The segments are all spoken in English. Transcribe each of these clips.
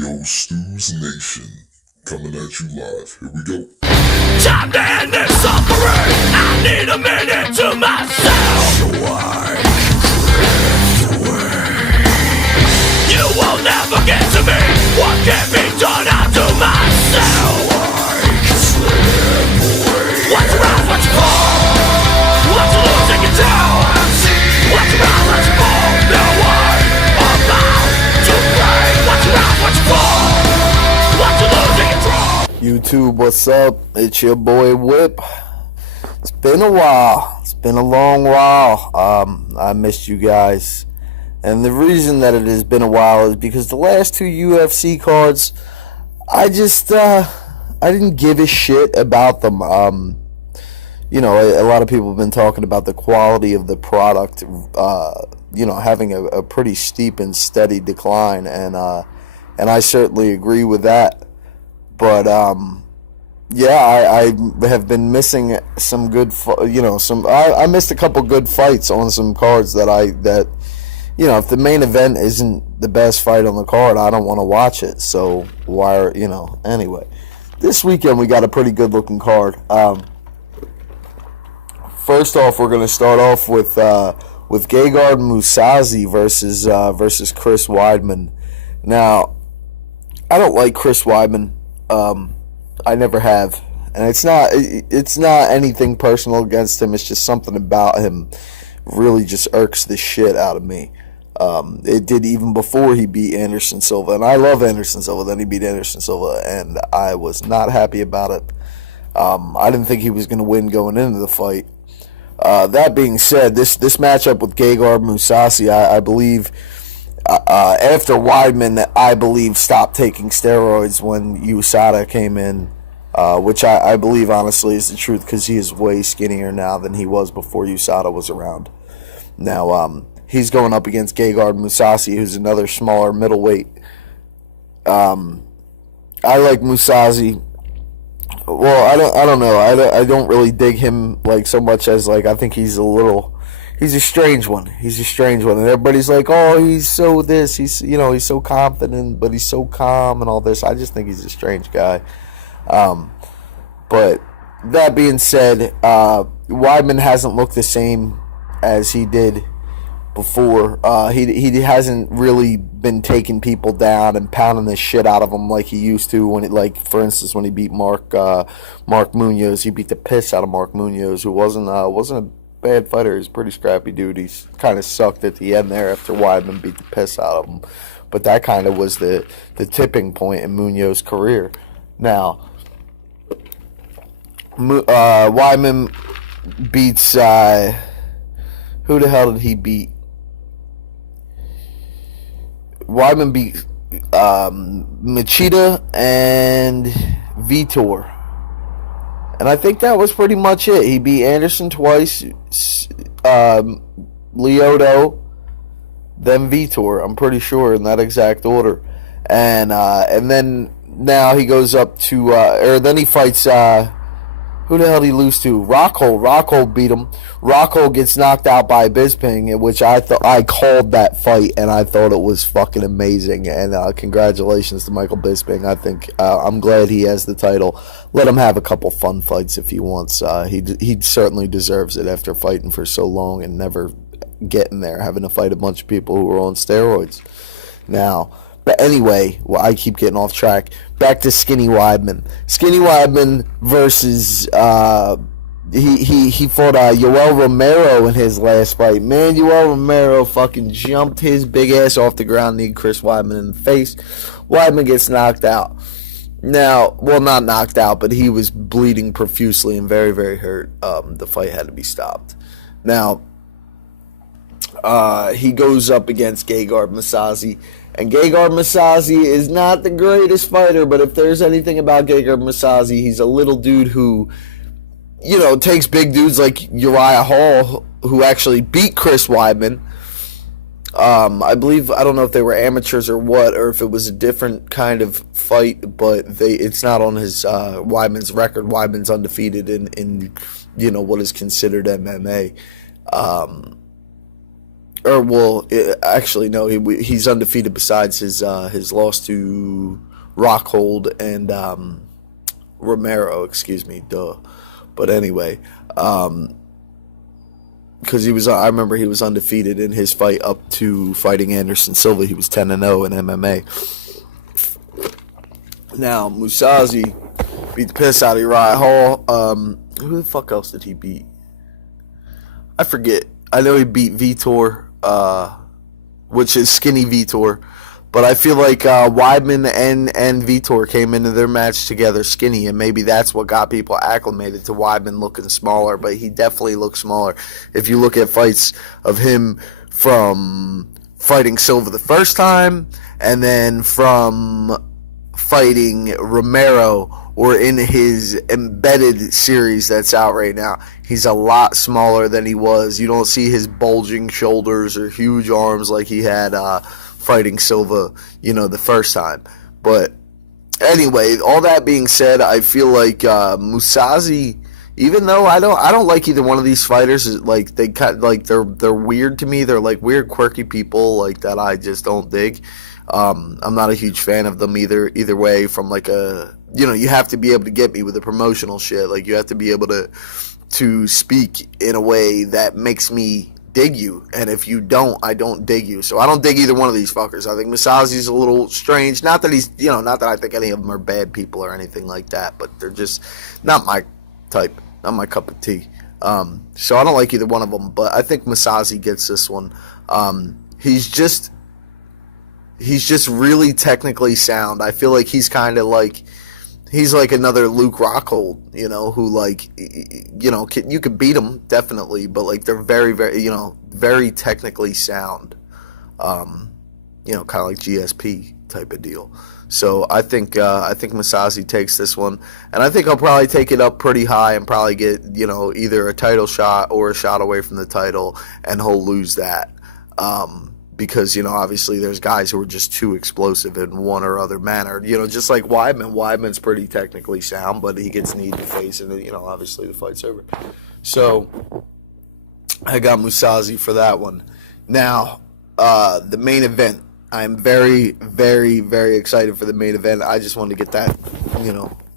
Yo Stews Nation, coming at you live. Here we go. Time to end this suffering. I need a minute to myself, so I can drift away. You will never get to me. What can be done, I'll do myself, so I can slip away. What's around, what's fall? What's losing control? What's around, what's fall? No one about to break. What's around, what's fall? What's losing control? YouTube, what's up? It's your boy Whip. It's been a while. It's been a long while. I missed you guys. And the reason that it has been a while is because the last two UFC cards, I didn't give a shit about them. You know, a lot of people have been talking about the quality of the product, you know, having a pretty steep and steady decline. And I certainly agree with that. But, yeah, I have been missing some good, I missed a couple good fights on some cards that, you know, if the main event isn't the best fight on the card, I don't want to watch it. So, anyway. This weekend we got a pretty good looking card. First off, we're going to start off with Gegard Mousasi versus Chris Weidman. Now, I don't like Chris Weidman. I never have, and it's not anything personal against him. It's just something about him really just irks the shit out of me. It did even before he beat Anderson Silva, and I love Anderson Silva. Then he beat Anderson Silva, and I was not happy about it. I didn't think he was going to win going into the fight. That being said, this matchup with Gegard Mousasi, I believe. After Weidman, I believe, stopped taking steroids when USADA came in, which I believe, honestly, is the truth because he is way skinnier now than he was before USADA was around. Now, he's going up against Gegard Mousasi, who's another smaller middleweight. I like Mousasi. Well, I don't know. I don't really dig him like so much as like I think he's a strange one. He's a strange one. And everybody's like, oh, he's so this. He's so confident, but he's so calm and all this. I just think he's a strange guy. But that being said, Weidman hasn't looked the same as he did before. He hasn't really been taking people down and pounding the shit out of them like he used to for instance, when he beat Mark Munoz. He beat the piss out of Mark Munoz, who wasn't a bad fighter. He's a pretty scrappy dude. He's kind of sucked at the end there after Weidman beat the piss out of him. But that kind of was the tipping point in Munoz's career. Now, Weidman beats... who the hell did he beat? Weidman beat Machida and Vitor. And I think that was pretty much it. He beat Anderson twice, Lyoto, then Vitor. I'm pretty sure in that exact order. And then now he goes up to, then he fights, who the hell did he lose to? Rockhold. Rockhold beat him. Rockhold gets knocked out by Bisping, which I called that fight, and I thought it was fucking amazing. And congratulations to Michael Bisping. I think I'm glad he has the title. Let him have a couple fun fights if he wants. He certainly deserves it after fighting for so long and never getting there, having to fight a bunch of people who were on steroids. Now, but anyway, I keep getting off track. Back to Skinny Weidman. Skinny Weidman versus he fought Yoel Romero in his last fight. Man, Yoel Romero fucking jumped his big ass off the ground, kneed Chris Weidman in the face. Weidman gets knocked out. Now, well, not knocked out, but he was bleeding profusely and very, very hurt. The fight had to be stopped. Now, he goes up against Gegard Mousasi. And Gegard Mousasi is not the greatest fighter, but if there's anything about Gegard Mousasi, he's a little dude who, takes big dudes like Uriah Hall, who actually beat Chris Weidman. I believe, I don't know if they were amateurs or what, or if it was a different kind of fight, but it's not on his Weidman's record. Weidman's undefeated in what is considered MMA. or well, actually no, he's undefeated besides his loss to Rockhold and Romero. Excuse me, duh. But anyway, because I remember he was undefeated in his fight up to fighting Anderson Silva. He was 10-0 in MMA. Now Mousasi beat the piss out of Uriah Hall. Who the fuck else did he beat? I forget. I know he beat Vitor, which is skinny Vitor. But I feel like Weidman and Vitor came into their match together skinny, and maybe that's what got people acclimated to Weidman looking smaller. But he definitely looks smaller. If you look at fights of him from fighting Silva the first time, and then from fighting Romero, or in his embedded series that's out right now, he's a lot smaller than he was. You don't see his bulging shoulders or huge arms like he had fighting Silva, the first time. But anyway, all that being said, I feel like Mousasi, even though I don't like either one of these fighters, like they're weird to me. They're like weird, quirky people like that I just don't dig. I'm not a huge fan of them either way. From like you have to be able to get me with the promotional shit. Like you have to be able to speak in a way that makes me dig you, and if you don't, I don't dig you. So I don't dig either one of these fuckers. I think Mousasi's a little strange. Not that he's, not that I think any of them are bad people or anything like that, but they're just not my type, not my cup of tea. So I don't like either one of them, but I think Mousasi gets this one. He's just really technically sound. I feel like he's kind of like, he's like another Luke Rockhold, who like, you could beat him definitely, but like they're very, very, very technically sound, kind of like GSP type of deal. So I think Mousasi takes this one, and I think I'll probably take it up pretty high and probably get, either a title shot or a shot away from the title, and he'll lose that. Because, obviously there's guys who are just too explosive in one or other manner. Just like Weidman. Weidman's pretty technically sound, but he gets kneed to face, and, obviously the fight's over. So, I got Mousasi for that one. Now, the main event. I'm very, very, very excited for the main event. I just wanted to get that,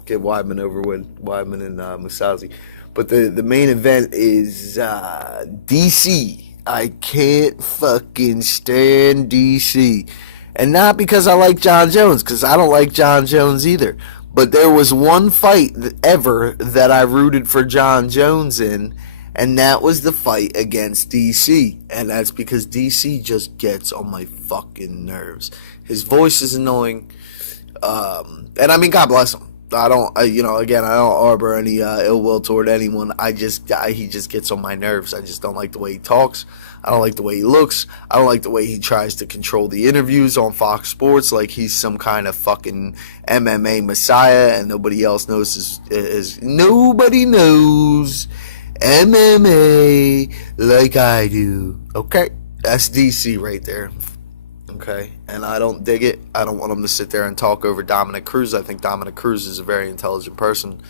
get Weidman over with, Weidman and Mousasi. But the main event is DC. I can't fucking stand DC. And not because I like John Jones, because I don't like John Jones either. But there was one fight ever that I rooted for John Jones in, and that was the fight against DC. And that's because DC just gets on my fucking nerves. His voice is annoying. And I mean, God bless him. I don't harbor any ill will toward anyone. He just gets on my nerves. I just don't like the way he talks. I don't like the way he looks. I don't like the way he tries to control the interviews on Fox Sports like he's some kind of fucking MMA messiah, and nobody else knows nobody knows MMA like I do. Okay, that's DC right there. Okay, and I don't dig it. I don't want him to sit there and talk over Dominic Cruz. I think Dominic Cruz is a very intelligent person.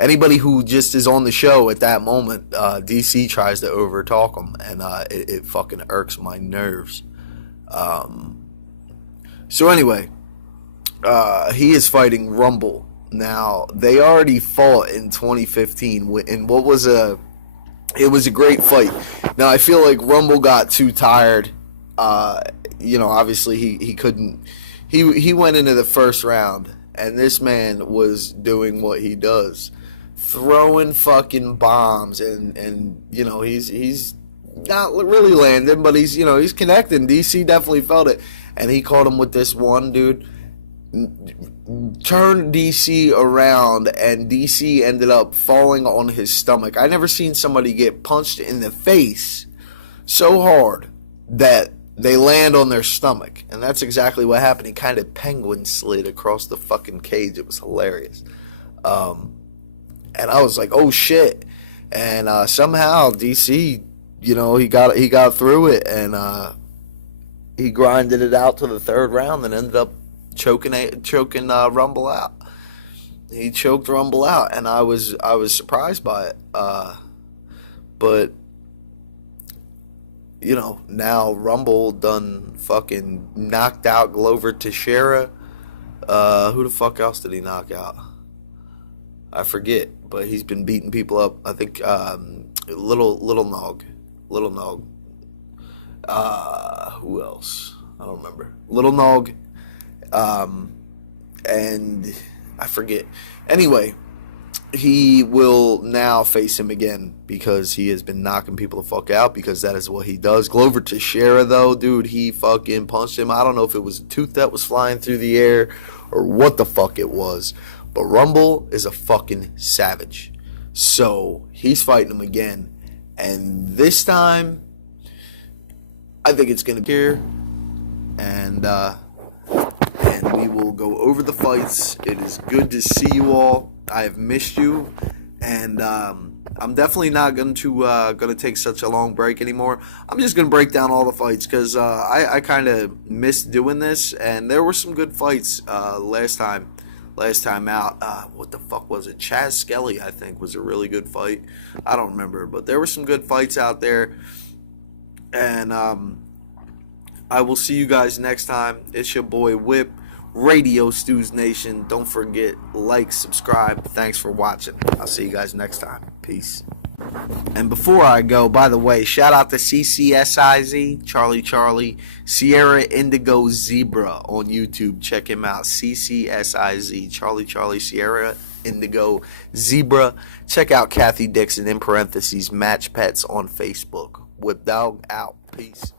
Anybody who just is on the show at that moment, DC tries to overtalk him, and it fucking irks my nerves. So anyway, he is fighting Rumble. Now, they already fought in 2015 in what was it was a great fight. Now, I feel like Rumble got too tired. Obviously he couldn't, he went into the first round, and this man was doing what he does, throwing fucking bombs, and he's not really landing, but he's connecting. DC definitely felt it, and he caught him with this one, dude, turned DC around, and DC ended up falling on his stomach. I never seen somebody get punched in the face so hard that they land on their stomach, and that's exactly what happened. He kind of penguin slid across the fucking cage. It was hilarious. And I was like, oh shit. And somehow DC, he got through it, and he grinded it out to the third round and ended up choking Rumble out. He choked Rumble out, and I was surprised by it. But now Rumble done fucking knocked out Glover Teixeira. Who the fuck else did he knock out? I forget, but he's been beating people up. I think Little Nog. Who else? I don't remember. Little Nog, and I forget. Anyway, he will now face him again because he has been knocking people the fuck out, because that is what he does. Glover Teixeira, though, dude, he fucking punched him. I don't know if it was a tooth that was flying through the air or what the fuck it was, but Rumble is a fucking savage. So he's fighting him again, and this time I think it's gonna be here, and we will go over the fights. It is good to see you all. I have missed you, and I'm definitely not going to take such a long break anymore. I'm just going to break down all the fights because I kind of missed doing this, and there were some good fights last time out. What the fuck was it? Chaz Skelly, I think, was a really good fight. I don't remember, but there were some good fights out there, and I will see you guys next time. It's your boy Whip, Radio Stews Nation. Don't forget, like, subscribe. Thanks for watching. I'll see you guys next time. Peace. And before I go, by the way, shout out to CCSIZ, Charlie, Sierra Indigo Zebra on YouTube. Check him out. CCSIZ, Charlie, Sierra Indigo Zebra. Check out Kathy Dixon, in parentheses, Match Pets on Facebook. Whip Dog out. Peace.